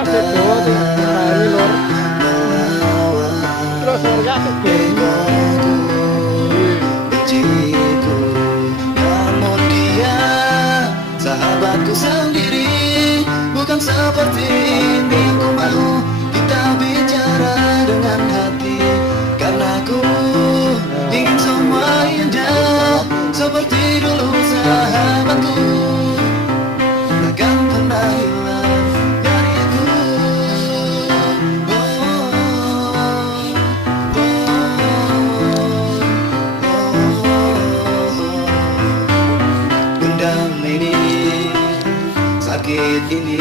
Masih Jawa tuh, hari lor. Terus surga segini. Benciku, namun dia sahabatku sendiri. Bukan seperti ini ku mau kita bicara dengan hati. Karena ku ingin semua indah seperti dulu sahabatku. Takkan pernah hilang dari aku. Gendam ini, sakit ini.